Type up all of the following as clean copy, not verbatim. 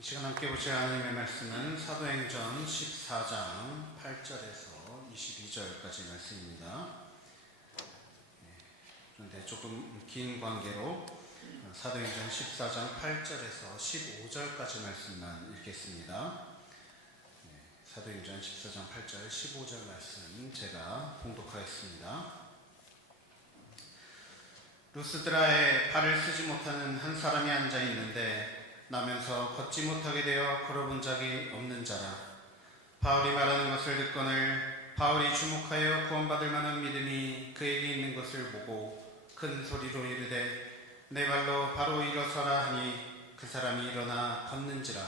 이 시간 함께 보실 하나님의 말씀은 사도행전 14장 8절에서 22절까지 말씀입니다. 그런데 조금 긴 관계로 사도행전 14장 8절에서 15절까지 말씀만 읽겠습니다. 사도행전 14장 8절 15절 말씀 제가 봉독하겠습니다. 루스드라에 발을 쓰지 못하는 한 사람이 앉아 있는데 나면서 걷지 못하게 되어 걸어본 적이 없는 자라. 바울이 말하는 것을 듣거늘 바울이 주목하여 구원받을 만한 믿음이 그에게 있는 것을 보고 큰 소리로 이르되 내 발로 바로 일어서라 하니 그 사람이 일어나 걷는지라.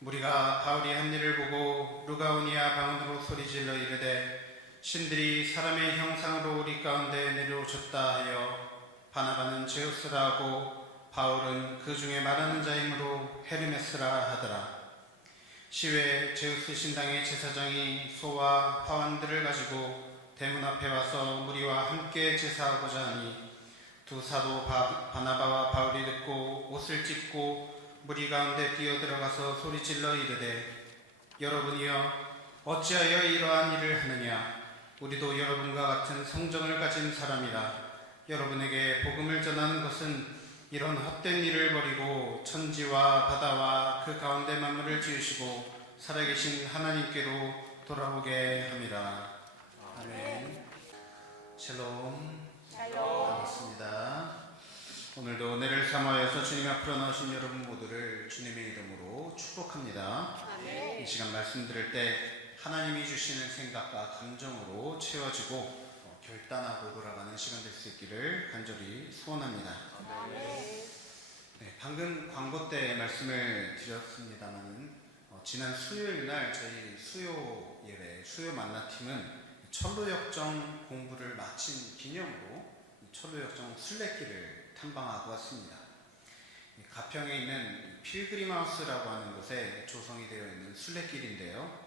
무리가 바울이 한 일을 보고 루가오니아 방언으로 소리질러 이르되 신들이 사람의 형상으로 우리 가운데 내려오셨다 하여 바나바는 제우스라 하고 바울은 그 중에 말하는 자이므로 헤르메스라 하더라. 시외 제우스 신당의 제사장이 소와 파완들을 가지고 대문 앞에 와서 무리와 함께 제사하고자 하니 두 사도 바나바와 바울이 듣고 옷을 찢고 무리 가운데 뛰어들어가서 소리질러 이르되 여러분이여 어찌하여 이러한 일을 하느냐. 우리도 여러분과 같은 성정을 가진 사람이라. 여러분에게 복음을 전하는 것은 이런 헛된 일을 버리고 천지와 바다와 그 가운데 만물을 지으시고 살아계신 하나님께로 돌아오게 함이라. 아멘. 샬롬. 반갑습니다. 오늘도 은혜를 삼하여서 주님 앞으로 나오신 여러분 모두를 주님의 이름으로 축복합니다. 아멘. 이 시간 말씀 들을 때 하나님이 주시는 생각과 감정으로 채워지고 결단하고 돌아가는 시간 될 수 있기를 간절히 소원합니다. 네, 방금 광고 때 말씀을 드렸습니다만 지난 수요일 날 저희 수요 예배, 수요 만나팀은 철로역정 공부를 마친 기념으로 철로역정 순례길을 탐방하고 왔습니다. 가평에 있는 필그림하우스라고 하는 곳에 조성이 되어 있는 순례길인데요.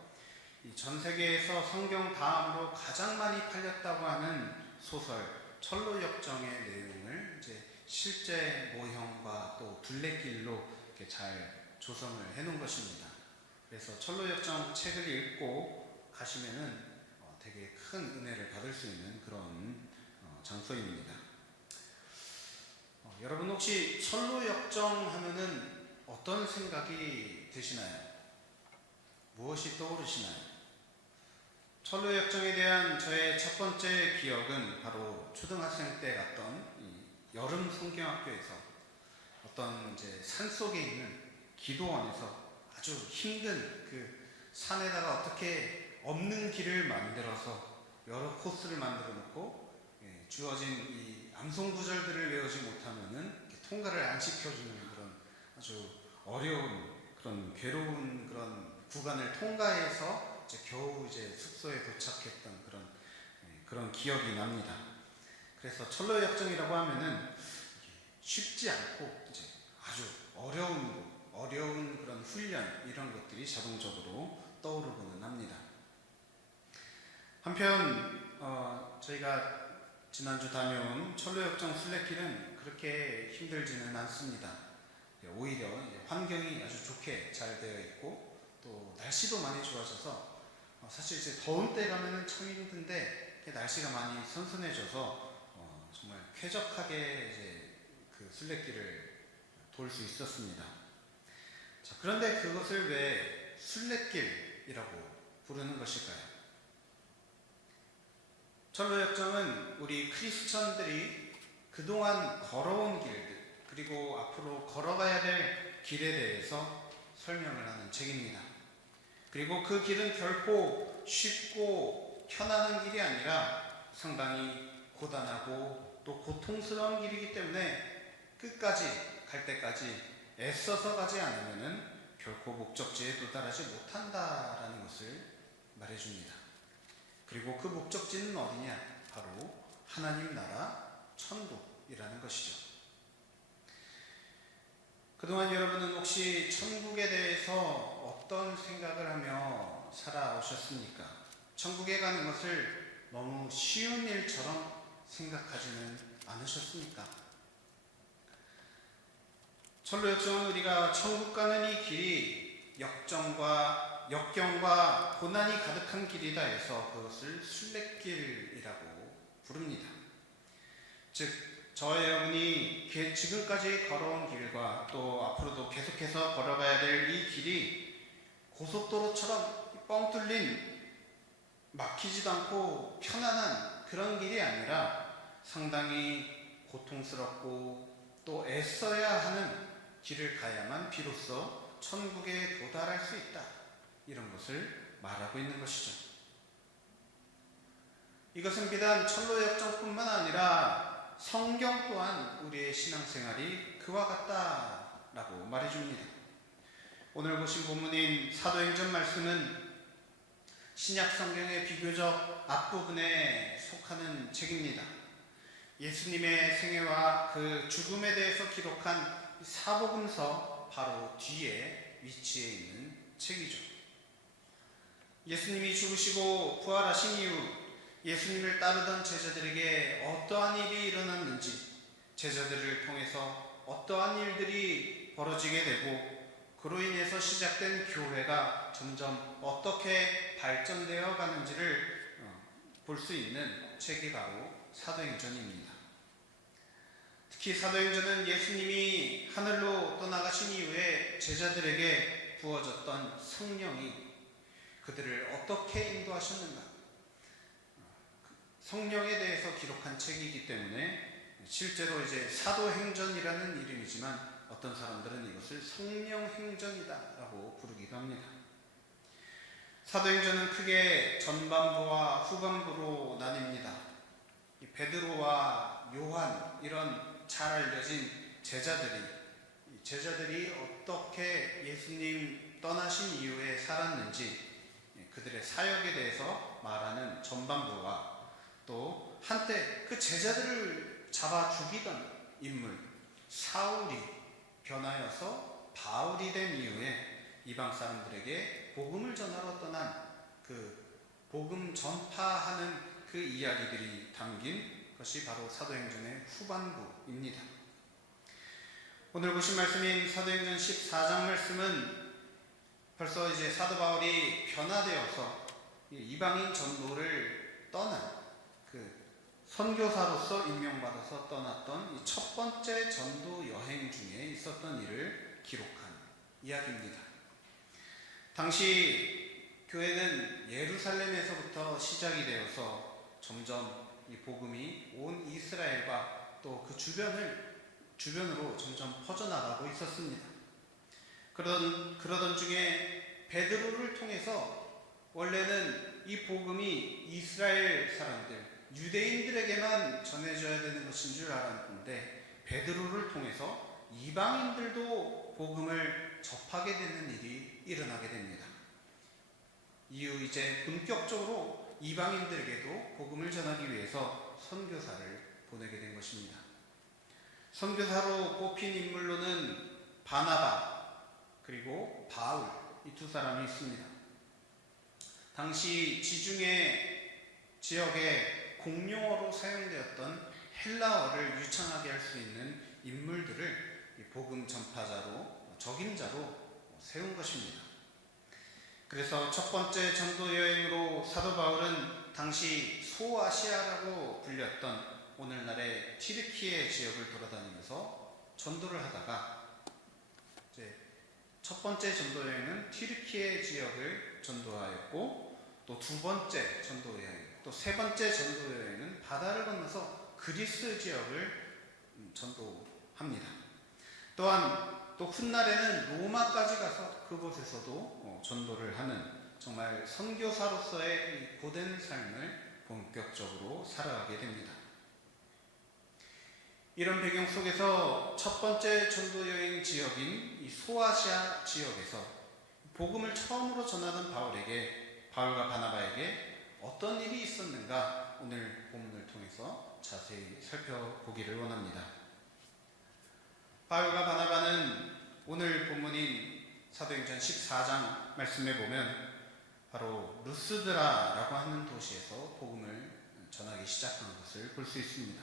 전 세계에서 성경 다음으로 가장 많이 팔렸다고 하는 소설 철로역정의 내용을 이제 실제 모형과 또 둘레길로 이렇게 잘 조성을 해놓은 것입니다. 그래서 철로역정 책을 읽고 가시면은 되게 큰 은혜를 받을 수 있는 그런 장소입니다. 여러분 혹시 철로역정 하면은 어떤 생각이 드시나요? 무엇이 떠오르시나요? 철로역정에 대한 저의 첫 번째 기억은 바로 초등학생 때 갔던 여름 성경학교에서 어떤 이제 산 속에 있는 기도원에서 아주 힘든 그 산에다가 어떻게 없는 길을 만들어서 여러 코스를 만들어 놓고 주어진 이 암송 구절들을 외우지 못하면은 통과를 안 시켜주는 그런 아주 어려운 그런 괴로운 그런 구간을 통과해서 이제 겨우 이제 숙소에 도착했던 그런 기억이 납니다. 그래서 철로역정이라고 하면은 쉽지 않고 이제 아주 어려운 그런 훈련 이런 것들이 자동적으로 떠오르고는 합니다. 한편 저희가 지난주 다녀온 철로역정 순례길은 그렇게 힘들지는 않습니다. 오히려 이제 환경이 아주 좋게 잘 되어 있고 또 날씨도 많이 좋아져서 사실 이제 더운 때 가면은 참 힘든데 날씨가 많이 선선해져서 정말 쾌적하게 이제 그 순례길을 돌 수 있었습니다. 자, 그런데 그것을 왜 순례길이라고 부르는 것일까요? 철로역정은 우리 크리스천들이 그동안 걸어온 길들 그리고 앞으로 걸어가야 될 길에 대해서 설명을 하는 책입니다. 그리고 그 길은 결코 쉽고 편안한 길이 아니라 상당히 고단하고 또 고통스러운 길이기 때문에 끝까지 갈 때까지 애써서 가지 않으면 결코 목적지에 도달하지 못한다라는 것을 말해줍니다. 그리고 그 목적지는 어디냐? 바로 하나님 나라 천국이라는 것이죠. 그동안 여러분은 혹시 천국에 대해서 어떤 생각을 하며 살아오셨습니까? 천국에 가는 것을 너무 쉬운 일처럼 생각하지는 않으셨습니까? 천로역정은 우리가 천국 가는 이 길이 역경과 고난이 가득한 길이다 해서 그것을 순례길이라고 부릅니다. 즉 저와 여러분이 지금까지 걸어온 길과 또 앞으로도 계속해서 걸어가야 될 이 길이 고속도로처럼 뻥 뚫린 막히지도 않고 편안한 그런 길이 아니라 상당히 고통스럽고 또 애써야 하는 길을 가야만 비로소 천국에 도달할 수 있다, 이런 것을 말하고 있는 것이죠. 이것은 비단 천로역정뿐만 아니라 성경 또한 우리의 신앙생활이 그와 같다라고 말해줍니다. 오늘 보신 본문인 사도행전 말씀은 신약 성경의 비교적 앞부분에 속하는 책입니다. 예수님의 생애와 그 죽음에 대해서 기록한 사복음서 바로 뒤에 위치해 있는 책이죠. 예수님이 죽으시고 부활하신 이후 예수님을 따르던 제자들에게 어떠한 일이 일어났는지, 제자들을 통해서 어떠한 일들이 벌어지게 되고 그로 인해서 시작된 교회가 점점 어떻게 발전되어 가는지를 볼 수 있는 책이 바로 사도행전입니다. 특히 사도행전은 예수님이 하늘로 떠나가신 이후에 제자들에게 부어졌던 성령이 그들을 어떻게 인도하셨는가, 성령에 대해서 기록한 책이기 때문에 실제로 이제 사도행전이라는 이름이지만 어떤 사람들은 이것을 성령행전이다라고 부르기도 합니다. 사도행전은 크게 전반부와 후반부로 나뉩니다. 베드로와 요한, 이런 잘 알려진 제자들이 어떻게 예수님 떠나신 이후에 살았는지, 그들의 사역에 대해서 말하는 전반부와 또 한때 그 제자들을 잡아 죽이던 인물 사울이 변하여서 바울이 된 이후에 이방 사람들에게 복음을 전하러 떠난 그 복음 전파하는 그 이야기들이 담긴 것이 바로 사도행전의 후반부입니다. 오늘 보신 말씀인 사도행전 14장 말씀은 벌써 이제 사도 바울이 변화되어서 이방인 전도를 떠난 그 선교사로서 임명받아서 떠났던 이 첫 번째 전도 여행 중에 있었던 일을 기록한 이야기입니다. 당시 교회는 예루살렘에서부터 시작이 되어서 점점 이 복음이 온 이스라엘과 또 그 주변으로 점점 퍼져나가고 있었습니다. 그러던 중에 베드로를 통해서 원래는 이 복음이 이스라엘 사람들, 유대인들에게만 전해져야 되는 것인 줄 알았는데 베드로를 통해서 이방인들도 복음을 접하게 되는 일이 일어나게 됩니다. 이후 이제 본격적으로 이방인들에게도 복음을 전하기 위해서 선교사를 보내게 된 것입니다. 선교사로 뽑힌 인물로는 바나바 그리고 바울, 이 두 사람이 있습니다. 당시 지중해 지역에 공용어로 사용되었던 헬라어를 유창하게 할 수 있는 인물들을 복음 전파자로, 적임자로 세운 것입니다. 그래서 첫 번째 전도 여행으로 사도 바울은 당시 소아시아라고 불렸던 오늘날의 튀르키예 지역을 돌아다니면서 전도를 하다가 이제 첫 번째 전도 여행은 튀르키예 지역을 전도하였고, 또 두 번째 전도 여행, 또 세 번째 전도 여행은 바다를 건너서 그리스 지역을 전도합니다. 또한 또 훗날에는 로마까지 가서 그곳에서도 전도를 하는 정말 선교사로서의 고된 삶을 본격적으로 살아가게 됩니다. 이런 배경 속에서 첫 번째 전도 여행 지역인 이 소아시아 지역에서 복음을 처음으로 전하던 바울과 바나바에게 어떤 일이 있었는가, 오늘 본문을 통해서 자세히 살펴보기를 원합니다. 바울과 바나바는 오늘 본문인 사도행전 14장 말씀에 보면 바로 루스드라라고 하는 도시에서 복음을 전하기 시작한 것을 볼 수 있습니다.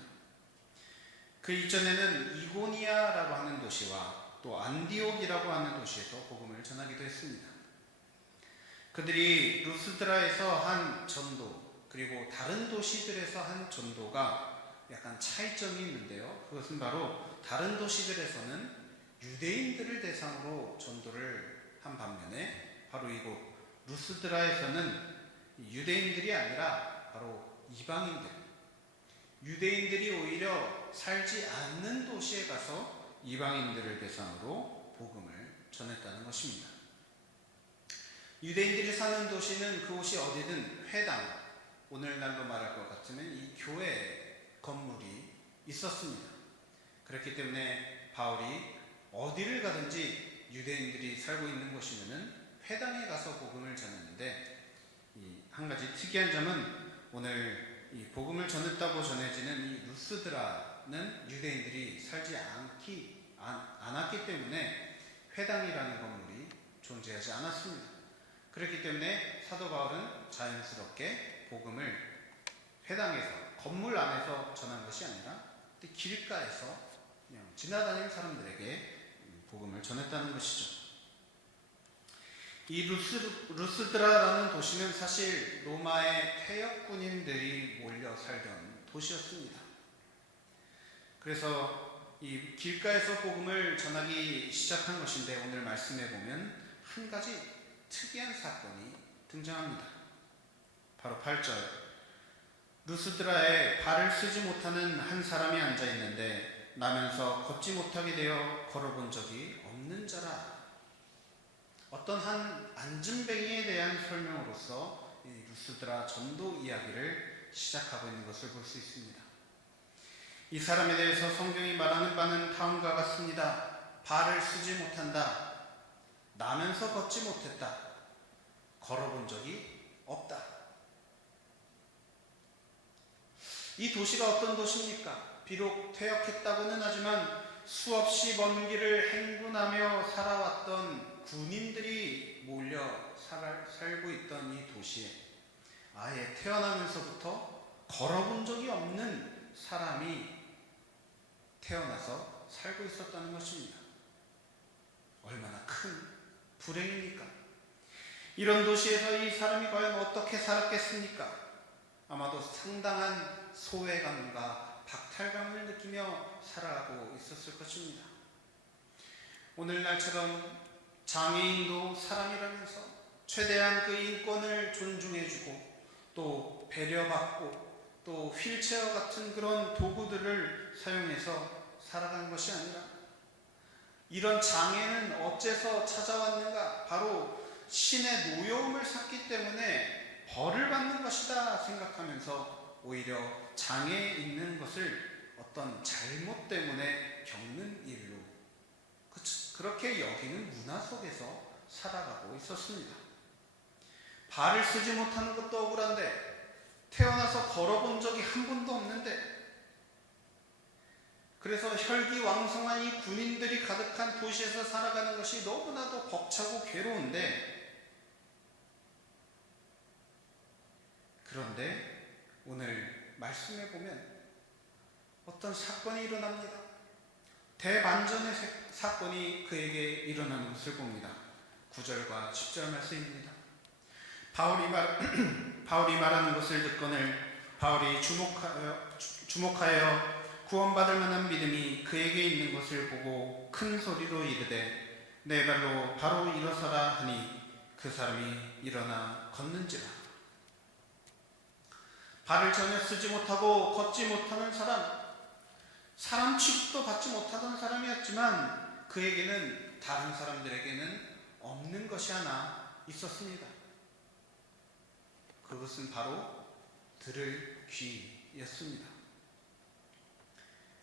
그 이전에는 이고니아라고 하는 도시와 또 안디옥이라고 하는 도시에서 복음을 전하기도 했습니다. 그들이 루스드라에서 한 전도 그리고 다른 도시들에서 한 전도가 약간 차이점이 있는데요. 그것은 바로 다른 도시들에서는 유대인들을 대상으로 전도를 한 반면에 바로 이곳 루스드라에서는 유대인들이 아니라 바로 이방인들, 유대인들이 오히려 살지 않는 도시에 가서 이방인들을 대상으로 복음을 전했다는 것입니다. 유대인들이 사는 도시는 그곳이 어디든 회당, 오늘날로 말할 것 같으면 이 교회 건물이 있었습니다. 그렇기 때문에 바울이 어디를 가든지 유대인들이 살고 있는 곳이면은 회당에 가서 복음을 전했는데, 한 가지 특이한 점은 오늘 이 복음을 전했다고 전해지는 이 루스드라는 유대인들이 살지 않았기 때문에 회당이라는 건물이 존재하지 않았습니다. 그렇기 때문에 사도 바울은 자연스럽게 복음을 회당에서, 건물 안에서 전한 것이 아니라 길가에서 그냥 지나다니는 사람들에게 복음을 전했다는 것이죠. 이 루스드라라는 도시는 사실 로마의 퇴역 군인들이 몰려 살던 도시였습니다. 그래서 이 길가에서 복음을 전하기 시작한 것인데, 오늘 말씀해 보면 한 가지 특이한 사건이 등장합니다. 바로 8절, 루스드라에 발을 쓰지 못하는 한 사람이 앉아 있는데 나면서 걷지 못하게 되어 걸어본 적이 없는 자라. 어떤 한 앉은뱅이에 대한 설명으로서 이 루스드라 전도 이야기를 시작하고 있는 것을 볼 수 있습니다. 이 사람에 대해서 성경이 말하는 바는 다음과 같습니다. 발을 쓰지 못한다. 나면서 걷지 못했다. 걸어본 적이 없다. 이 도시가 어떤 도시입니까? 비록 퇴역했다고는 하지만 수없이 먼 길을 행군하며 살아왔던 군인들이 몰려 살고 있던 이 도시에 아예 태어나면서부터 걸어본 적이 없는 사람이 태어나서 살고 있었다는 것입니다. 얼마나 큰 불행입니까? 이런 도시에서 이 사람이 과연 어떻게 살았겠습니까? 아마도 상당한 소외감과 박탈감을 느끼며 살아가고 있었을 것입니다. 오늘날처럼 장애인도 사람이라면서 최대한 그 인권을 존중해주고 또 배려받고 또 휠체어 같은 그런 도구들을 사용해서 살아가는 것이 아니라, 이런 장애는 어째서 찾아왔는가? 바로 신의 노여움을 샀기 때문에 벌을 받는 것이다 생각하면서 오히려 장애에 있는 것을 어떤 잘못 때문에 겪는 일로 그렇게 여기는 문화 속에서 살아가고 있었습니다. 발을 쓰지 못하는 것도 억울한데 태어나서 걸어본 적이 한 번도 없는데, 그래서 혈기왕성한 이 군인들이 가득한 도시에서 살아가는 것이 너무나도 벅차고 괴로운데, 그런데 오늘 말씀해 보면 어떤 사건이 일어납니다. 대반전의 사건이 그에게 일어나는 것을 봅니다. 9절과 10절 말씀입니다. 바울이 말하는 것을 듣거늘 바울이 주목하여 구원받을 만한 믿음이 그에게 있는 것을 보고 큰 소리로 이르되 내 발로 바로 일어서라 하니 그 사람이 일어나 걷는지라. 발을 전혀 쓰지 못하고 걷지 못하는 사람 취급도 받지 못하던 사람이었지만 그에게는 다른 사람들에게는 없는 것이 하나 있었습니다. 그것은 바로 들을 귀였습니다.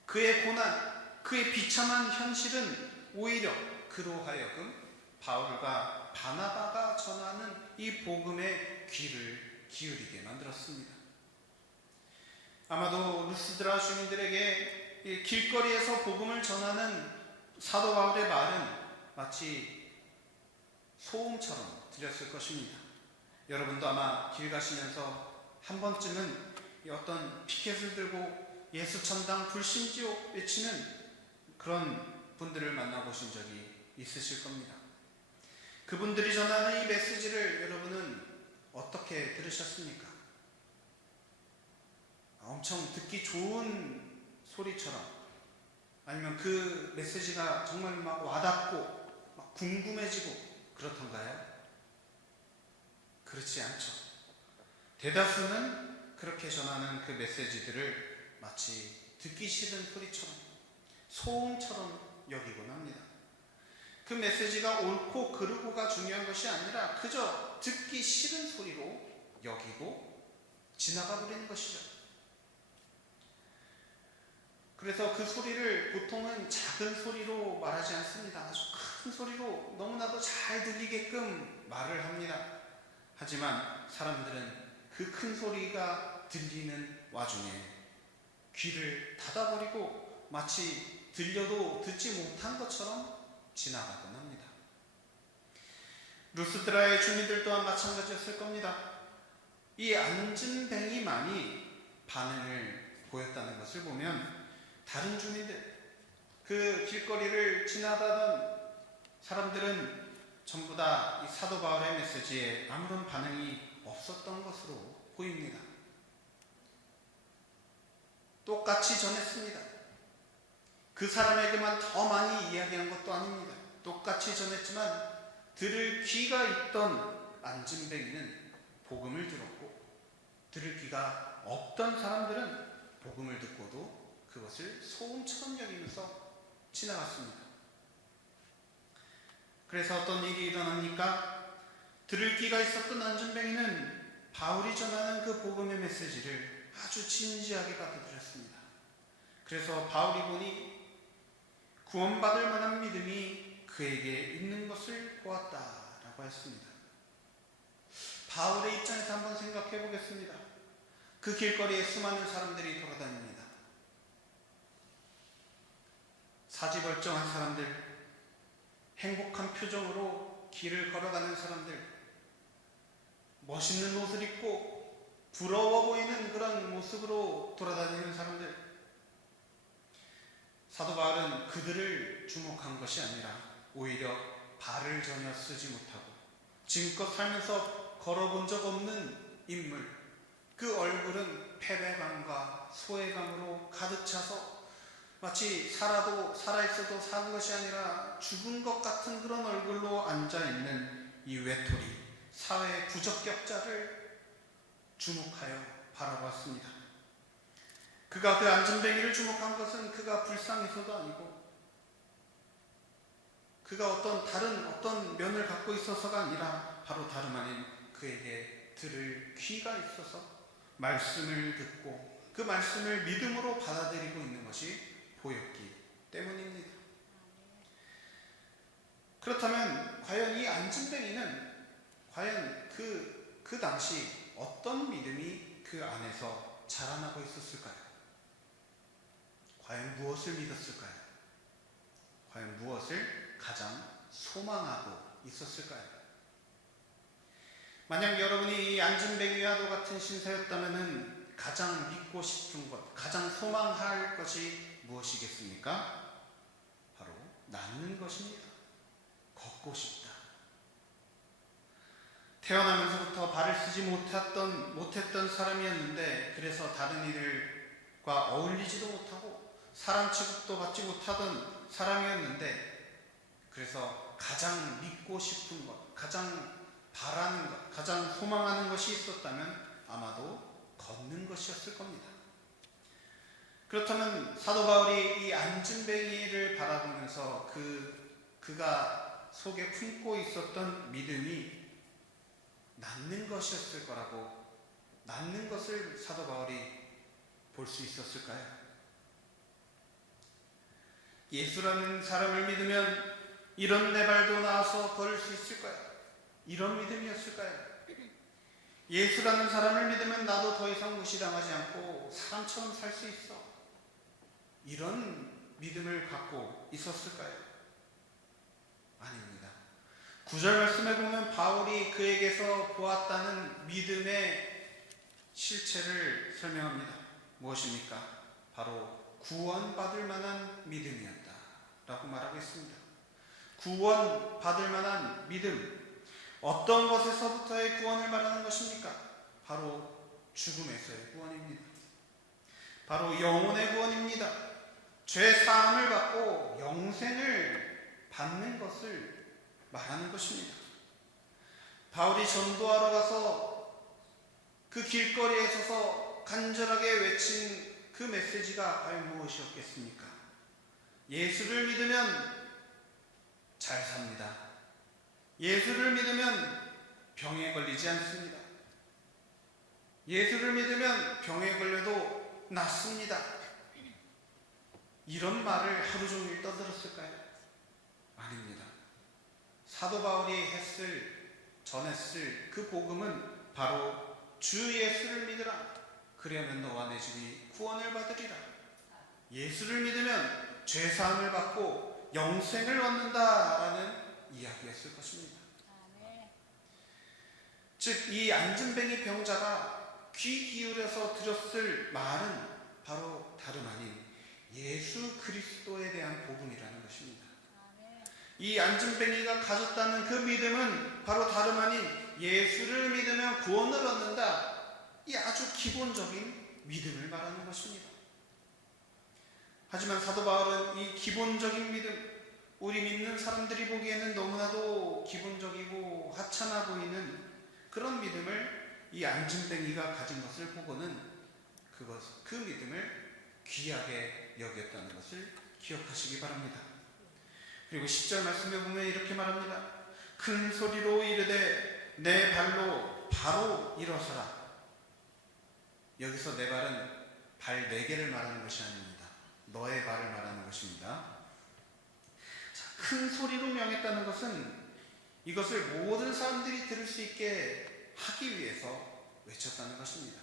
그의 고난, 그의 비참한 현실은 오히려 그로 하여금 바울과 바나바가 전하는 이 복음의 귀를 기울이게 만들었습니다. 아마도 루스드라 주민들에게 길거리에서 복음을 전하는 사도 바울의 말은 마치 소음처럼 들렸을 것입니다. 여러분도 아마 길 가시면서 한 번쯤은 어떤 피켓을 들고 예수 천당 불신지옥 외치는 그런 분들을 만나보신 적이 있으실 겁니다. 그분들이 전하는 이 메시지를 여러분은 어떻게 들으셨습니까? 엄청 듣기 좋은 소리처럼, 아니면 그 메시지가 정말 막 와닿고 막 궁금해지고 그렇던가요? 그렇지 않죠. 대다수는 그렇게 전하는 그 메시지들을 마치 듣기 싫은 소리처럼, 소음처럼 여기곤 합니다. 그 메시지가 옳고 그르고가 중요한 것이 아니라 그저 듣기 싫은 소리로 여기고 지나가 버리는 것이죠. 그래서 그 소리를 보통은 작은 소리로 말하지 않습니다. 아주 큰 소리로 너무나도 잘 들리게끔 말을 합니다. 하지만 사람들은 그 큰 소리가 들리는 와중에 귀를 닫아버리고 마치 들려도 듣지 못한 것처럼 지나가곤 합니다. 루스드라의 주민들 또한 마찬가지였을 겁니다. 이 안진뱅이만이 반응을 보였다는 것을 보면 다른 주민들, 그 길거리를 지나가던 사람들은 전부 다 이 사도 바울의 메시지에 아무런 반응이 없었던 것으로 보입니다. 똑같이 전했습니다. 그 사람에게만 더 많이 이야기한 것도 아닙니다. 똑같이 전했지만 들을 귀가 있던 안진뱅이는 복음을 들었고, 들을 귀가 없던 사람들은 복음을 듣고도 그것을 소음처럼 여기면서 지나갔습니다. 그래서 어떤 일이 일어납니까? 들을 귀가 있었던 안진뱅이는 바울이 전하는 그 복음의 메시지를 아주 진지하게 받아들였습니다. 그래서 바울이 보니 구원받을 만한 믿음이 그에게 있는 것을 보았다라고 했습니다. 바울의 입장에서 한번 생각해 보겠습니다. 그 길거리에 수많은 사람들이 돌아다닙니다. 사지멀쩡한 사람들, 행복한 표정으로 길을 걸어가는 사람들, 멋있는 옷을 입고 부러워 보이는 그런 모습으로 돌아다니는 사람들. 사도 바울은 그들을 주목한 것이 아니라 오히려 발을 전혀 쓰지 못하고 지금껏 살면서 걸어본 적 없는 인물, 그 얼굴은 패배감과 소외감으로 가득 차서 마치 살아있어도 산 것이 아니라 죽은 것 같은 그런 얼굴로 앉아있는 이 외톨이, 사회의 부적격자를 주목하여 바라보았습니다. 그가 그 안진뱅이를 주목한 것은 그가 불쌍해서도 아니고 그가 다른 어떤 면을 갖고 있어서가 아니라 바로 다름 아닌 그에게 들을 귀가 있어서 말씀을 듣고 그 말씀을 믿음으로 받아들이고 있는 것이 보였기 때문입니다. 그렇다면 과연 이 안진뱅이는 과연 그 당시 어떤 믿음이 그 안에서 자라나고 있었을까요? 과연 무엇을 믿었을까요? 과연 무엇을 가장 소망하고 있었을까요? 만약 여러분이 이 안진뱅이와 같은 신사였다면 가장 믿고 싶은 것, 가장 소망할 것이 무엇이겠습니까? 바로 낫는 것입니다. 걷고 싶다. 태어나면서부터 발을 쓰지 못했던 사람이었는데, 그래서 다른 이들과 어울리지도 못하고 사람 취급도 받지 못하던 사람이었는데, 그래서 가장 믿고 싶은 것, 가장 바라는 것, 가장 소망하는 것이 있었다면 아마도 걷는 것이었을 겁니다. 그렇다면 사도 바울이 이 안진뱅이를 바라보면서 그가 속에 품고 있었던 믿음이 낫는 것이었을 거라고, 낫는 것을 사도 바울이 볼 수 있었을까요? 예수라는 사람을 믿으면 이런 내 발도 나아서 걸을 수 있을까요? 이런 믿음이었을까요? 예수라는 사람을 믿으면 나도 더 이상 무시당하지 않고 사람처럼 살 수 있어. 이런 믿음을 갖고 있었을까요? 아닙니다. 9절 말씀에 보면 바울이 그에게서 보았다는 믿음의 실체를 설명합니다. 무엇입니까? 바로 구원받을 만한 믿음이었다 라고 말하고 있습니다. 구원 받을 만한 믿음, 어떤 것에서부터의 구원을 말하는 것입니까? 바로 죽음에서의 구원입니다. 바로 영혼의 구원입니다. 죄 사함을 받고 영생을 받는 것을 말하는 것입니다. 바울이 전도하러 가서 그 길거리에 서서 간절하게 외친 그 메시지가 과연 무엇이었겠습니까? 예수를 믿으면 잘 삽니다. 예수를 믿으면 병에 걸리지 않습니다. 예수를 믿으면 병에 걸려도 낫습니다. 이런 말을 하루 종일 떠들었을까요? 아닙니다. 사도 바울이 전했을 그 복음은 바로 주 예수를 믿으라. 그러면 너와 내 집이 구원을 받으리라. 예수를 믿으면 죄사함을 받고 영생을 얻는다라는 이야기였을 것입니다. 즉, 이 안진뱅이 병자가 귀 기울여서 들었을 말은 바로 다름 아닌 예수 그리스도에 대한 복음이라는 것입니다. 이 안진뱅이가 가졌다는 그 믿음은 바로 다름 아닌 예수를 믿으면 구원을 얻는다, 이 아주 기본적인 믿음을 말하는 것입니다. 하지만 사도 바울은 이 기본적인 믿음, 우리 믿는 사람들이 보기에는 너무나도 기본적이고 하찮아 보이는 그런 믿음을 이 안진뱅이가 가진 것을 보고는 그 믿음을 귀하게 여겼다는 것을 기억하시기 바랍니다. 그리고 10절 말씀에 보면 이렇게 말합니다. 큰 소리로 이르되 내 발로 바로 일어서라. 여기서 내 발은 발 4개를 말하는 것이 아닙니다. 너의 발을 말하는 것입니다. 큰 소리로 명했다는 것은 이것을 모든 사람들이 들을 수 있게 하기 위해서 외쳤다는 것입니다.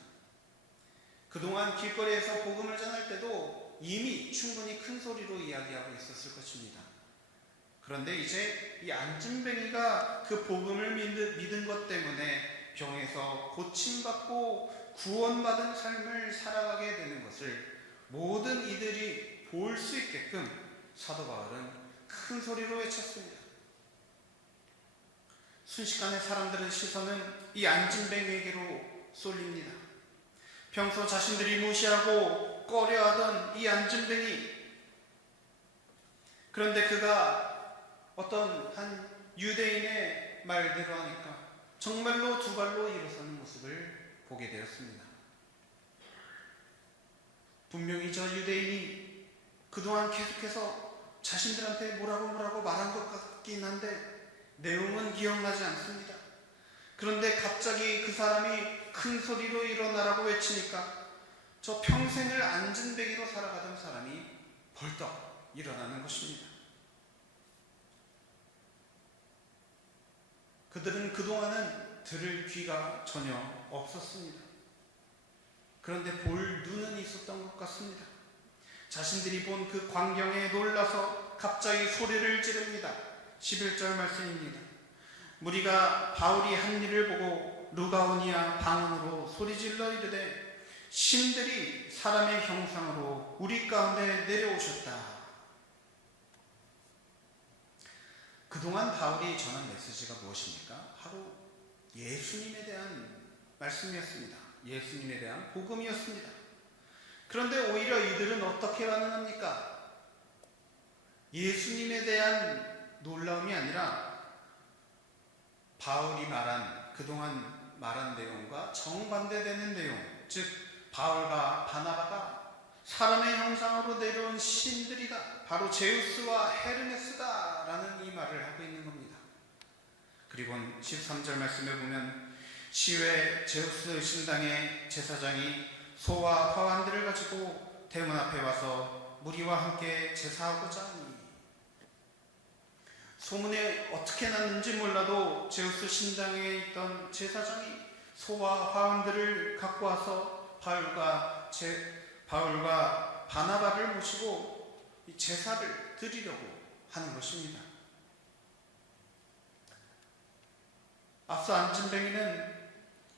그동안 길거리에서 복음을 전할 때도 이미 충분히 큰 소리로 이야기하고 있었을 것입니다. 그런데 이제 이 안진뱅이가 그 복음을 믿은 것 때문에 병에서 고침받고 구원받은 삶을 살아가게 되는 것을 모든 이들이 볼 수 있게끔 사도 바울은 큰 소리로 외쳤습니다. 순식간에 사람들의 시선은 이 안진뱅이에게로 쏠립니다. 평소 자신들이 무시하고 꺼려하던 이 안진뱅이, 그런데 그가 어떤 한 유대인의 말대로 하니까 정말로 2발로 일어서는 모습을 보게 되었습니다. 분명히 저 유대인이 그동안 계속해서 자신들한테 뭐라고 말한 것 같긴 한데 내용은 기억나지 않습니다. 그런데 갑자기 그 사람이 큰 소리로 일어나라고 외치니까 저 평생을 안진뱅이로 살아가던 사람이 벌떡 일어나는 것입니다. 그들은 그동안은 들을 귀가 전혀 없었습니다. 그런데 볼 눈은 있었던 것 같습니다. 자신들이 본 그 광경에 놀라서 갑자기 소리를 지릅니다. 11절 말씀입니다. 무리가 바울이 한 일을 보고 루가오니아 방언으로 소리질러 이르되 신들이 사람의 형상으로 우리 가운데 내려오셨다. 그동안 바울이 전한 메시지가 무엇입니까? 바로 예수님에 대한 말씀이었습니다. 예수님에 대한 복음이었습니다. 그런데 오히려 이들은 어떻게 반응합니까? 예수님에 대한 놀라움이 아니라 바울이 그동안 말한 내용과 정반대되는 내용, 즉 바울과 바나바가 사람의 형상으로 내려온 신들이다, 바로 제우스와 헤르메스다 라는 이 말을 하고 있는 겁니다. 그리고 13절 말씀에 보면 시외 제우스 신당의 제사장이 소와 화환들을 가지고 대문 앞에 와서 무리와 함께 제사하고자 하니, 소문에 어떻게 났는지 몰라도 제우스 신당에 있던 제사장이 소와 화환들을 갖고 와서 바울과 바나바를 모시고 제사를 드리려고 하는 것입니다. 앞서 안진뱅이는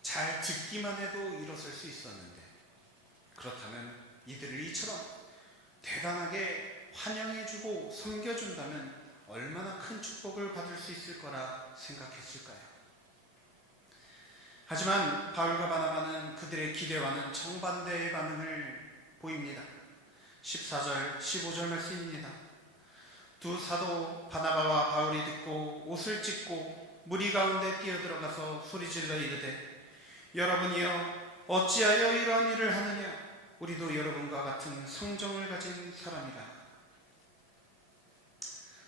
잘 듣기만 해도 일어설 수 있었는데, 그렇다면 이들을 이처럼 대단하게 환영해주고 섬겨준다면 얼마나 큰 축복을 받을 수 있을 거라 생각했을까요? 하지만 바울과 바나바는 그들의 기대와는 정반대의 반응을 보입니다. 14절, 15절 말씀입니다. 두 사도 바나바와 바울이 듣고 옷을 찢고 무리 가운데 뛰어들어가서 소리질러 이르되 여러분이여 어찌하여 이러한 일을 하느냐? 우리도 여러분과 같은 성정을 가진 사람이라.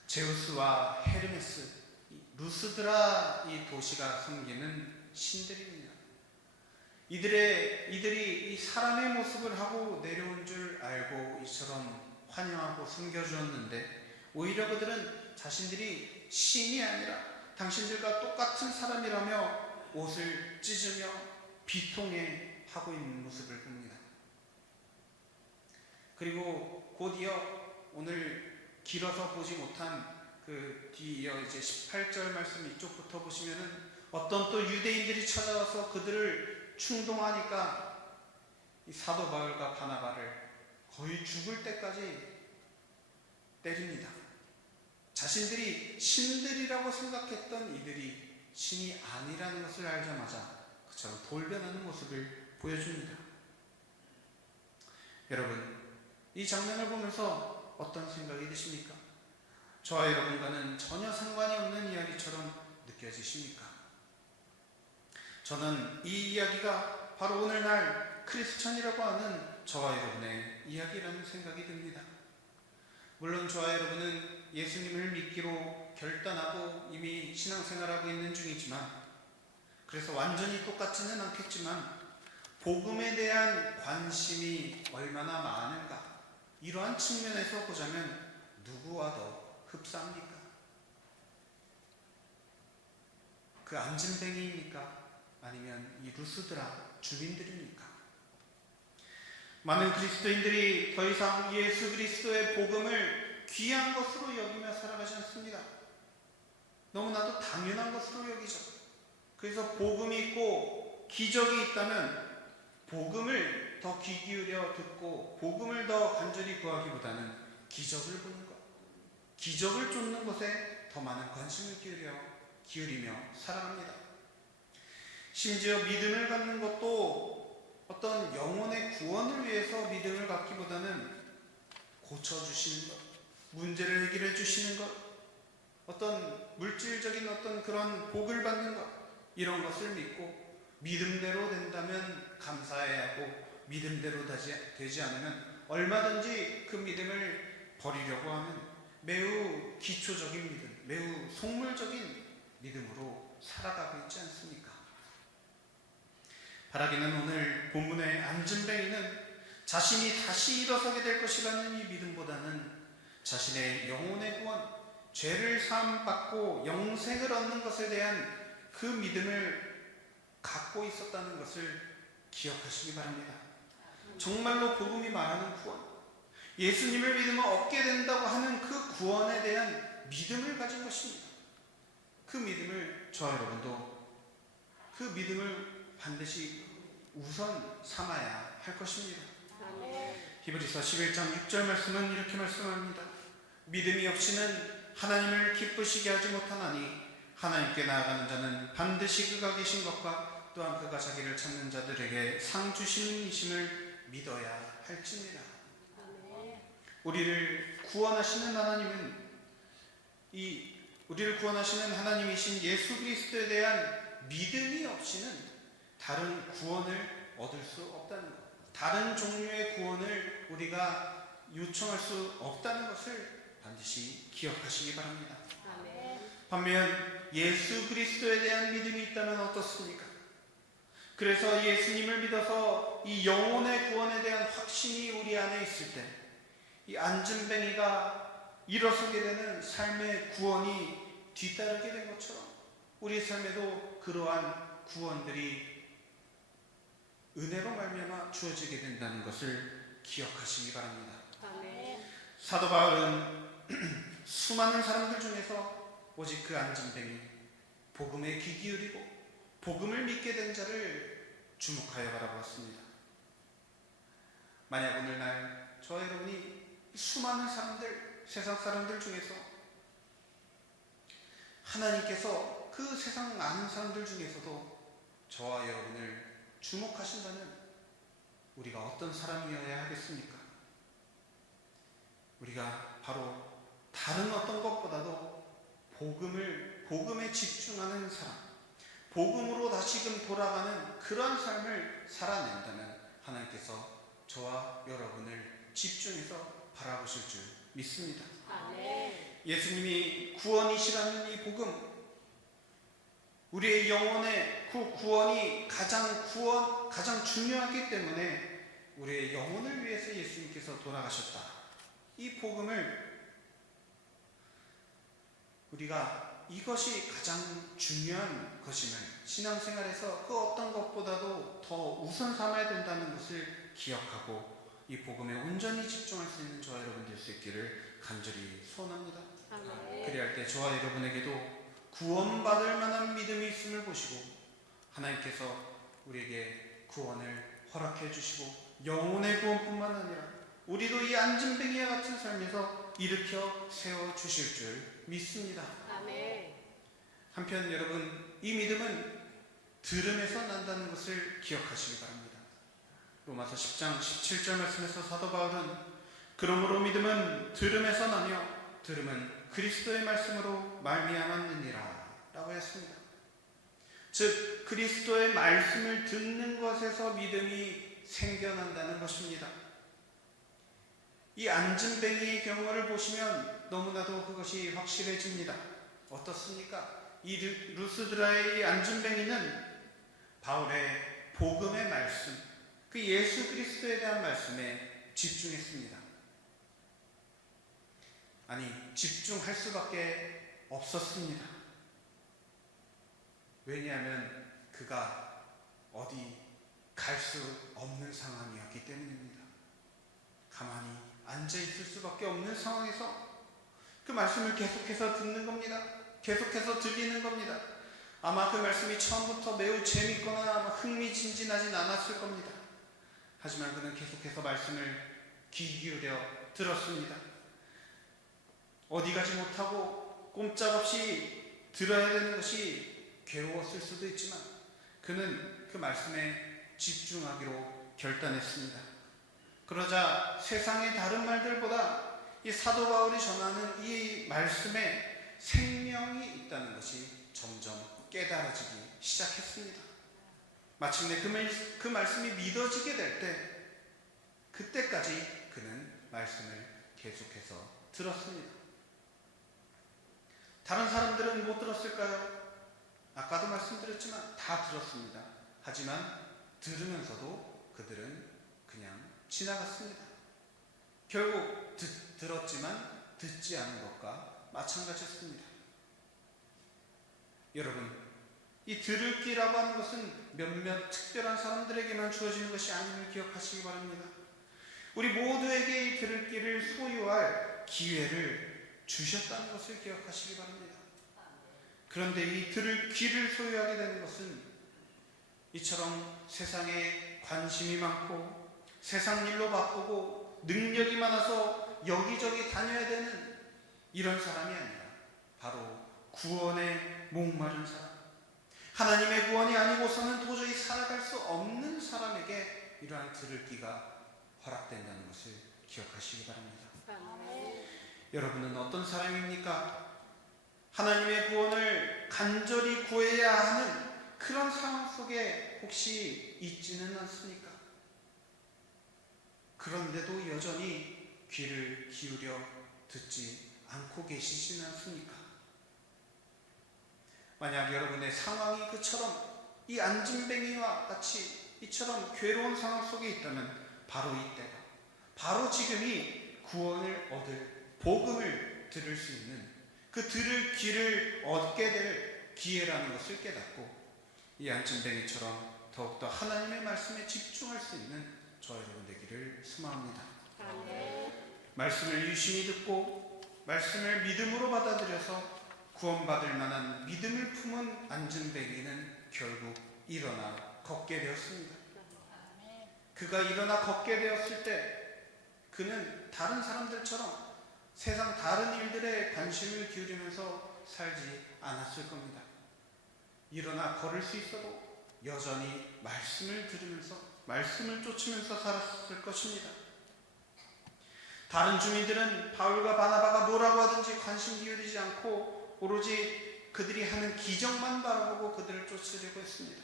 제우스와 헤르메스, 루스드라 이 도시가 섬기는 신들입니다. 이들이 이 사람의 모습을 하고 내려온 줄 알고 이처럼 환영하고 섬겨주었는데 오히려 그들은 자신들이 신이 아니라 당신들과 똑같은 사람이라며 옷을 찢으며 비통해 하고 있는 모습을 봅니다. 그리고 곧이어 오늘 길어서 보지 못한 그 뒤이어 이제 18절 말씀 이쪽부터 보시면은 어떤 또 유대인들이 찾아와서 그들을 충동하니까 이 사도 바울과 바나바를 거의 죽을 때까지 때립니다. 자신들이 신들이라고 생각했던 이들이 신이 아니라는 것을 알자마자 그처럼 돌변하는 모습을 보여줍니다. 여러분, 이 장면을 보면서 어떤 생각이 드십니까? 저와 여러분과는 전혀 상관이 없는 이야기처럼 느껴지십니까? 저는 이 이야기가 바로 오늘날 크리스천이라고 하는 저와 여러분의 이야기라는 생각이 듭니다. 물론 저와 여러분은 예수님을 믿기로 결단하고 이미 신앙생활하고 있는 중이지만, 그래서 완전히 똑같지는 않겠지만 복음에 대한 관심이 얼마나 많은가, 이러한 측면에서 보자면 누구와 더 흡사합니까? 그 안진뱅이입니까? 아니면 이 루스드라 주민들입니까? 많은 그리스도인들이 더 이상 예수 그리스도의 복음을 귀한 것으로 여기며 살아가지 않습니다. 너무나도 당연한 것으로 여기죠. 그래서 복음이 있고 기적이 있다면 복음을 더 귀 기울여 듣고 복음을 더 간절히 구하기보다는 기적을 보는 것, 기적을 쫓는 것에 더 많은 관심을 기울이며 살아갑니다. 심지어 믿음을 갖는 것도 어떤 영혼의 구원을 위해서 믿음을 갖기보다는 고쳐주시는 것, 문제를 해결해 주시는 것, 어떤 물질적인 어떤 그런 복을 받는 것, 이런 것을 믿고 믿음대로 된다면 감사해야 하고 믿음대로 되지 않으면 얼마든지 그 믿음을 버리려고 하는 매우 기초적인 믿음, 매우 속물적인 믿음으로 살아가고 있지 않습니까? 바라기는 오늘 본문의 안진뱅이는 자신이 다시 일어서게 될 것이라는 이 믿음보다는 자신의 영혼의 구원, 죄를 사함받고 영생을 얻는 것에 대한 그 믿음을 갖고 있었다는 것을 기억하시기 바랍니다. 정말로 복음이 말하는 구원, 예수님을 믿으면 얻게 된다고 하는 그 구원에 대한 믿음을 가진 것입니다. 그 믿음을 저와 여러분도 그 믿음을 반드시 우선 삼아야 할 것입니다. 히브리서 11장 6절 말씀은 이렇게 말씀합니다. 믿음이 없이는 하나님을 기쁘시게 하지 못하나니 하나님께 나아가는 자는 반드시 그가 계신 것과 또한 그가 자기를 찾는 자들에게 상 주시는 이심을 믿어야 할지니라. 우리를 구원하시는 하나님이신 예수 그리스도에 대한 믿음이 없이는 다른 구원을 얻을 수 없다는 것, 다른 종류의 구원을 우리가 요청할 수 없다는 것을 반드시 기억하시기 바랍니다. 반면 예수 그리스도에 대한 믿음이 있다면 어떻습니까? 그래서 예수님을 믿어서 이 영혼의 구원에 대한 확신이 우리 안에 있을 때 이 안진뱅이가 일어서게 되는 삶의 구원이 뒤따르게 된 것처럼 우리 삶에도 그러한 구원들이 은혜로 말미암아 주어지게 된다는 것을 기억하시기 바랍니다. 사도 바울은 수많은 사람들 중에서 오직 그 안진뱅이, 복음에 귀 기울이고 복음을 믿게 된 자를 주목하여 바라보았습니다. 만약 오늘날 저와 여러분이 수많은 사람들, 세상 사람들 중에서 하나님께서 그 세상 많은 사람들 중에서도 저와 여러분을 주목하신다면 우리가 어떤 사람이어야 하겠습니까? 우리가 바로 다른 어떤 것보다도 복음에 집중하는 사람, 복음으로 다시금 돌아가는 그러한 삶을 살아낸다면 하나님께서 저와 여러분을 집중해서 바라보실 줄 믿습니다. 아멘. 예수님이 구원이시라는 이 복음, 우리의 영혼의 그 구원이 가장 중요하기 때문에 우리의 영혼을 위해서 예수님께서 돌아가셨다. 이 복음을 우리가 이것이 가장 중요한 것임을 신앙생활에서 그 어떤 것보다도 더 우선 삼아야 된다는 것을 기억하고 이 복음에 온전히 집중할 수 있는 저와 여러분 될 수 있기를 간절히 소원합니다. 아멘. 그리할 때 저와 여러분에게도 구원받을 만한 믿음이 있음을 보시고 하나님께서 우리에게 구원을 허락해 주시고 영혼의 구원뿐만 아니라 우리도 이 안진뱅이와 같은 삶에서 일으켜 세워주실 줄 믿습니다. 아멘. 한편 여러분, 이 믿음은 들음에서 난다는 것을 기억하시기 바랍니다. 로마서 10장 17절 말씀에서 사도 바울은 그러므로 믿음은 들음에서 나며 들음은 그리스도의 말씀으로 말미암았느니라 라고 했습니다. 즉 그리스도의 말씀을 듣는 것에서 믿음이 생겨난다는 것입니다. 이 안진뱅이의 경우를 보시면 너무나도 그것이 확실해집니다. 어떻습니까? 이 루스드라의 이 안진뱅이는 바울의 복음의 말씀, 그 예수 그리스도에 대한 말씀에 집중했습니다. 아니, 집중할 수밖에 없었습니다. 왜냐하면 그가 어디 갈 수 없는 상황이었기 때문입니다. 가만히 앉아있을 수밖에 없는 상황에서 그 말씀을 계속해서 듣는 겁니다. 계속해서 들리는 겁니다. 아마 그 말씀이 처음부터 매우 재밌거나 아마 흥미진진하진 않았을 겁니다. 하지만 그는 계속해서 말씀을 귀 기울여 들었습니다. 어디 가지 못하고 꼼짝없이 들어야 되는 것이 괴로웠을 수도 있지만 그는 그 말씀에 집중하기로 결단했습니다. 그러자 세상의 다른 말들보다 이 사도 바울이 전하는 이 말씀에 생명이 있다는 것이 점점 깨달아지기 시작했습니다. 마침내 그 말씀이 믿어지게 될 때 그때까지 그는 말씀을 계속해서 들었습니다. 다른 사람들은 못 들었을까요? 아까도 말씀드렸지만 다 들었습니다. 하지만 들으면서도 그들은 그냥 지나갔습니다. 결국 들었지만 듣지 않은 것과 마찬가지였습니다. 여러분, 이 들을 귀라고 하는 것은 몇몇 특별한 사람들에게만 주어지는 것이 아님을 기억하시기 바랍니다. 우리 모두에게 이 들을 귀를 소유할 기회를 주셨다는 것을 기억하시기 바랍니다. 그런데 이 들을 귀를 소유하게 되는 것은 이처럼 세상에 관심이 많고 세상 일로 바쁘고 능력이 많아서 여기저기 다녀야 되는 이런 사람이 아니라 바로 구원에 목마른 사람, 하나님의 구원이 아니고서는 도저히 살아갈 수 없는 사람에게 이러한 들을 귀가 허락된다는 것을 기억하시기 바랍니다. 아멘. 여러분은 어떤 사람입니까? 하나님의 구원을 간절히 구해야 하는 그런 상황 속에 혹시 있지는 않습니까? 그런데도 여전히 귀를 기울여 듣지 않고 계시지는 않습니까? 만약 여러분의 상황이 그처럼 이 안진뱅이와 같이 이처럼 괴로운 상황 속에 있다면 바로 이때가, 바로 지금이 구원을 얻을 복음을 들을 수 있는 그 들을 귀를 얻게 될 기회라는 것을 깨닫고 이 안진뱅이처럼 더욱더 하나님의 말씀에 집중할 수 있는 저 여러분 되기를 소망합니다. 아멘. 말씀을 유심히 듣고 말씀을 믿음으로 받아들여서 구원받을 만한 믿음을 품은 안진뱅이는 결국 일어나 걷게 되었습니다. 그가 일어나 걷게 되었을 때 그는 다른 사람들처럼 세상 다른 일들에 관심을 기울이면서 살지 않았을 겁니다. 일어나 걸을 수 있어도 여전히 말씀을 들으면서 말씀을 쫓으면서 살았을 것입니다. 다른 주민들은 바울과 바나바가 뭐라고 하든지 관심 기울이지 않고 오로지 그들이 하는 기적만 바라보고 그들을 쫓으려고 했습니다.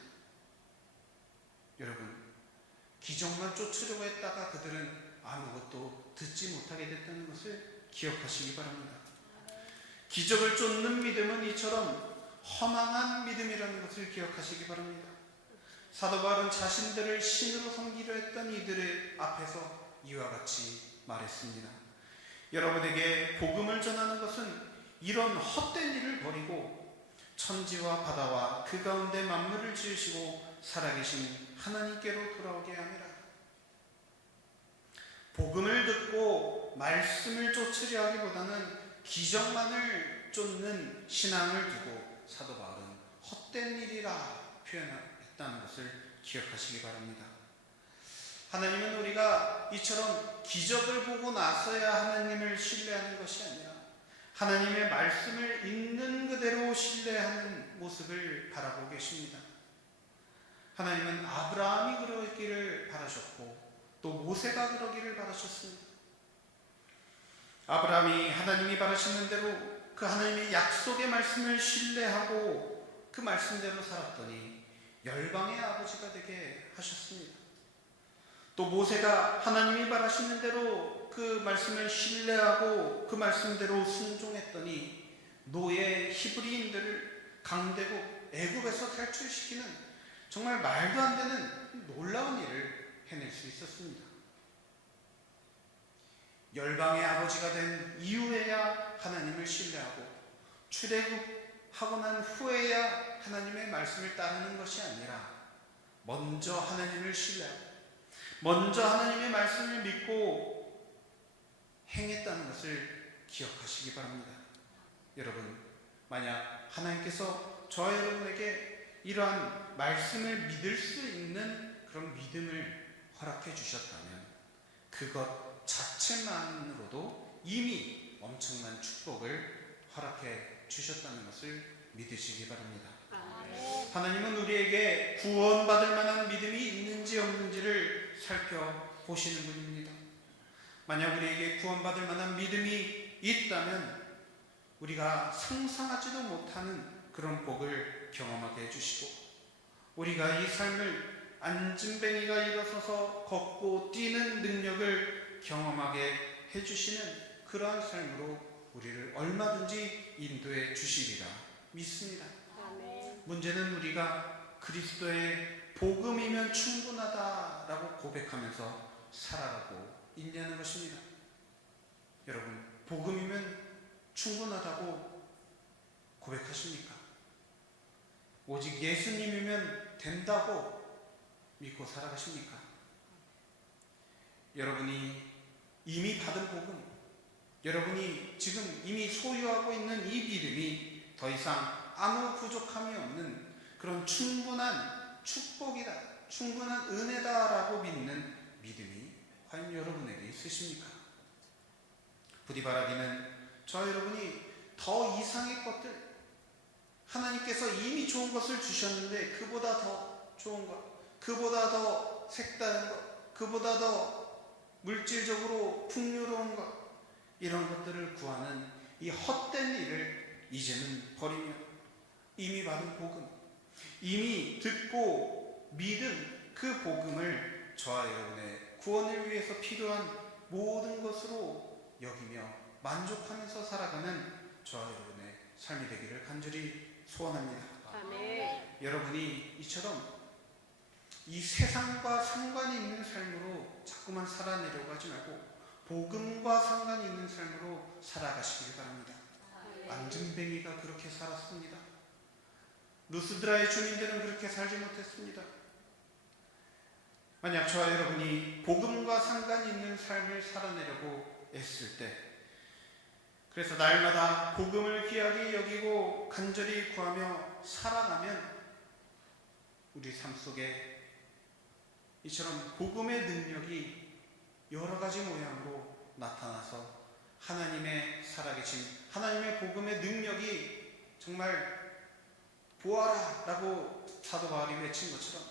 여러분, 기적만 쫓으려고 했다가 그들은 아무것도 듣지 못하게 됐다는 것을 기억하시기 바랍니다. 기적을 쫓는 믿음은 이처럼 허망한 믿음이라는 것을 기억하시기 바랍니다. 사도 바울은 자신들을 신으로 섬기려 했던 이들의 앞에서 이와 같이 말했습니다. 여러분에게 복음을 전하는 것은 이런 헛된 일을 버리고 천지와 바다와 그 가운데 만물을 지으시고 살아계신 하나님께로 돌아오게 합니다. 복음을 듣고 말씀을 쫓으려 하기보다는 기적만을 쫓는 신앙을 두고 사도 바울은 헛된 일이라 표현했다는 것을 기억하시기 바랍니다. 하나님은 우리가 이처럼 기적을 보고 나서야 하나님을 신뢰하는 것이 아니라 하나님의 말씀을 있는 그대로 신뢰하는 모습을 바라보고 계십니다. 하나님은 아브라함이 그러기를 바라셨고 또 모세가 그러기를 바라셨습니다. 아브라함이 하나님이 바라시는 대로 그 하나님의 약속의 말씀을 신뢰하고 그 말씀대로 살았더니 열방의 아버지가 되게 하셨습니다. 또 모세가 하나님이 바라시는 대로 그 말씀을 신뢰하고 그 말씀대로 순종했더니 노예 히브리인들을 강대국 애굽에서 탈출시키는 정말 말도 안 되는 놀라운 일을 해낼 수 있었습니다. 열방의 아버지가 된 이후에야 하나님을 신뢰하고 출애굽하고 난 후에야 하나님의 말씀을 따르는 것이 아니라 먼저 하나님을 신뢰하고 먼저 하나님의 말씀을 믿고 행했다는 것을 기억하시기 바랍니다. 여러분, 만약 하나님께서 저와 여러분에게 이러한 말씀을 믿을 수 있는 그런 믿음을 허락해 주셨다면 그것 자체만으로도 이미 엄청난 축복을 허락해 주셨다는 것을 믿으시기 바랍니다. 하나님은 우리에게 구원받을 만한 믿음이 있는지 없는지를 살펴보시는 분입니다. 만약 우리에게 구원받을 만한 믿음이 있다면 우리가 상상하지도 못하는 그런 복을 경험하게 해주시고 우리가 이 삶을 안진뱅이가 일어서서 걷고 뛰는 능력을 경험하게 해주시는 그러한 삶으로 우리를 얼마든지 인도해 주시리라 믿습니다. 문제는 우리가 그리스도의 복음이면 충분하다라고 고백하면서 살아가고 있냐는 것입니다. 여러분, 복음이면 충분하다고 고백하십니까? 오직 예수님이면 된다고 믿고 살아가십니까? 여러분이 이미 받은 복음, 여러분이 지금 이미 소유하고 있는 이 믿음이 더 이상 아무 부족함이 없는 그런 충분한 축복이다, 충분한 은혜다라고 믿는 믿음이 과연 여러분에게 있으십니까? 부디 바라기는 저 여러분이 더 이상의 것들, 하나님께서 이미 좋은 것을 주셨는데 그보다 더 좋은 것, 그보다 더 색다른 것, 그보다 더 물질적으로 풍요로운 것, 이런 것들을 구하는 이 헛된 일을 이제는 버리며 이미 받은 복음, 이미 듣고 믿은 그 복음을 저와 여러분의 구원을 위해서 필요한 모든 것으로 여기며 만족하면서 살아가는 저와 여러분의 삶이 되기를 간절히 소원합니다. 여러분이 이처럼 이 세상과 상관이 있는 삶으로 자꾸만 살아내려고 하지 말고 복음과 상관이 있는 삶으로 살아가시길 바랍니다. 안진뱅이가 그렇게 살았습니다. 루스드라의 주민들은 그렇게 살지 못했습니다. 만약 저와 여러분이 복음과 상관이 있는 삶을 살아내려고 애쓸 때, 그래서 날마다 복음을 귀하게 여기고 간절히 구하며 살아가면 우리 삶 속에 이처럼 복음의 능력이 여러 가지 모양으로 나타나서 하나님의 살아계신 하나님의 복음의 능력이 정말 보아라 라고 사도 바울이 외친 것처럼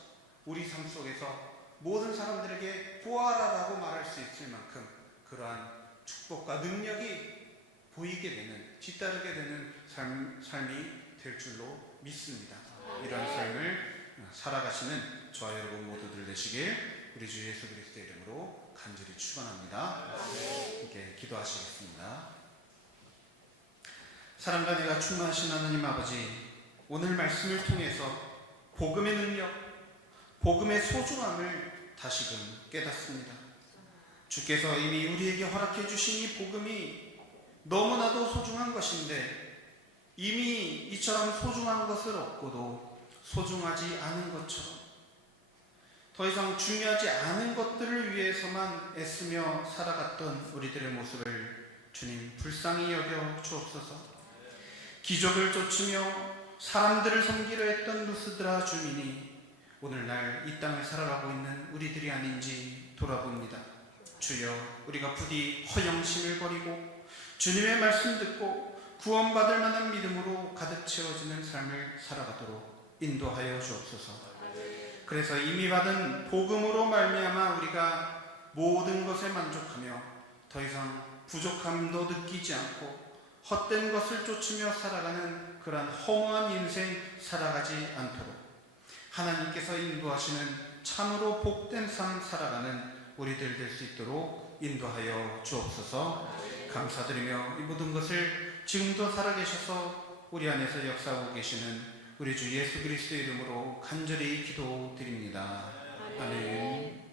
우리 삶 속에서 모든 사람들에게 보아라 라고 말할 수 있을 만큼 그러한 축복과 능력이 보이게 되는, 뒤따르게 되는 삶이 될 줄로 믿습니다. 이런 삶을 살아가시는 저와 여러분 모두들 되시길 우리 주 예수 그리스도의 이름으로 간절히 축원합니다. 함께 기도하시겠습니다. 사랑과 내가 충만하신 하나님 아버지, 오늘 말씀을 통해서 복음의 능력, 복음의 소중함을 다시금 깨닫습니다. 주께서 이미 우리에게 허락해 주신 이 복음이 너무나도 소중한 것인데 이미 이처럼 소중한 것을 얻고도 소중하지 않은 것처럼 더 이상 중요하지 않은 것들을 위해서만 애쓰며 살아갔던 우리들의 모습을 주님 불쌍히 여겨 주옵소서. 기적을 쫓으며 사람들을 섬기려 했던 루스드라 주민이 오늘날 이 땅을 살아가고 있는 우리들이 아닌지 돌아봅니다. 주여, 우리가 부디 허영심을 버리고 주님의 말씀 듣고 구원받을 만한 믿음으로 가득 채워지는 삶을 살아가도록 인도하여 주옵소서. 그래서 이미 받은 복음으로 말미암아 우리가 모든 것에 만족하며 더 이상 부족함도 느끼지 않고 헛된 것을 쫓으며 살아가는 그러한 허무한 인생 살아가지 않도록 하나님께서 인도하시는 참으로 복된 삶 살아가는 우리들 될 수 있도록 인도하여 주옵소서. 감사드리며 이 모든 것을 지금도 살아계셔서 우리 안에서 역사하고 계시는 우리 주 예수 그리스도의 이름으로 간절히 기도드립니다. 아멘.